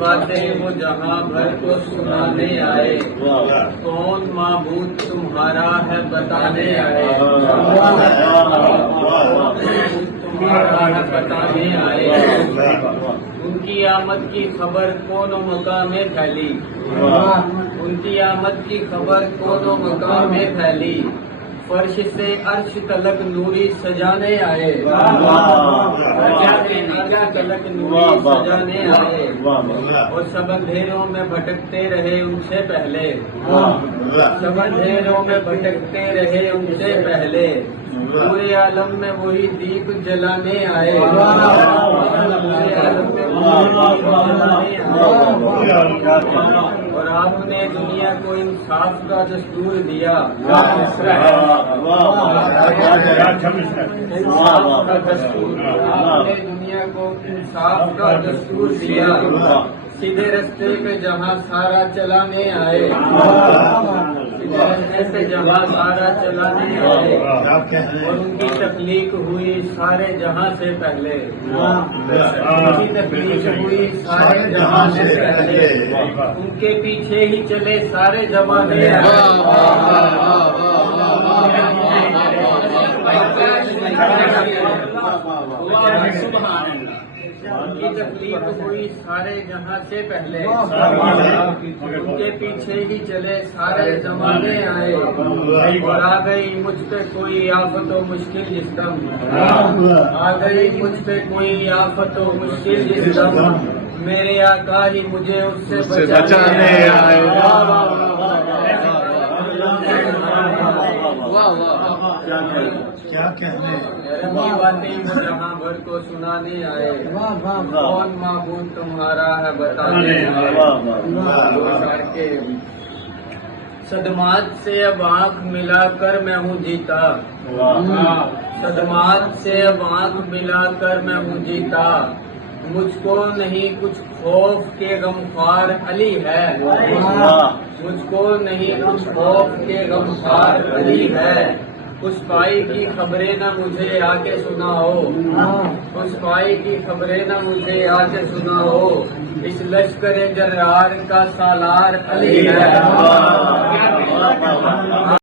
باتیں وہ جہاں بھر کو سنانے آئے، کون معبود تمہارا ہے بتانے آئے، تمہارا ہے بتانے آئے۔ ان کی آمد کی خبر کون و مقام میں پھیلی، ان کی آمد کی خبر کون و مقام میں پھیلی، فرش سے عرش تلک نوری سجانے آئے، تلک نوری سجانے آئے، اور سب اندھیروں میں بھٹکتے رہے ان سے پہلے، سب اندھیروں میں بھٹکتے رہے ان سے پہلے، پورے عالم میں وہی دیپ جلانے آئے، پورے عالم میں وہی دیپ جلانے آئے، اور آپ نے دنیا کو انصاف کا دستور دیا، انصاف کا دستور، آپ نے دنیا کو انصاف کا دستور دیا، سیدھے رستے پہ جہاں سارا چلانے آئے، سیدھے رستے پہ جہاں سارا چلانے آئے، اور ان کی تخلیق ہوئی سارے جہاں سے پہلے، ان کی تخلیق ہوئی سارے جہاں سے پہلے، ان کے پیچھے ہی چلے سارے زمانے ان کی تکلیف ہوئی سارے جہاں سے پہلے، ان کے پیچھے ہی چلے سارے زمانے آئے، اور آ گئی مجھ پہ کوئی آفت و مشکل جس دم، آ گئی مجھ پہ کوئی آفت و مشکل جس دم، میرے آقا ہی مجھے اس سے بچانے آئے۔ کیا کہنے ربی باتیں وہ جہاں بھر کو سنانے آئے، کون معبود تمہارا ہے بتانے آئے۔ صدمات سے اب آنکھ ملا کر میں ہوں جیتا، صدمات سے اب آنکھ ملا کر میں ہوں جیتا، مجھ کو نہیں کچھ خوف کے غمخوار علی ہے، مجھ کو نہیں کچھ خوف کے غمخوار علی ہے، اس پائی کی خبریں نہ مجھے آ کے سناؤ، اس پائی کی خبریں نہ مجھے آ کے سناؤ، اس لشکر جرار کا سالار علی ہے۔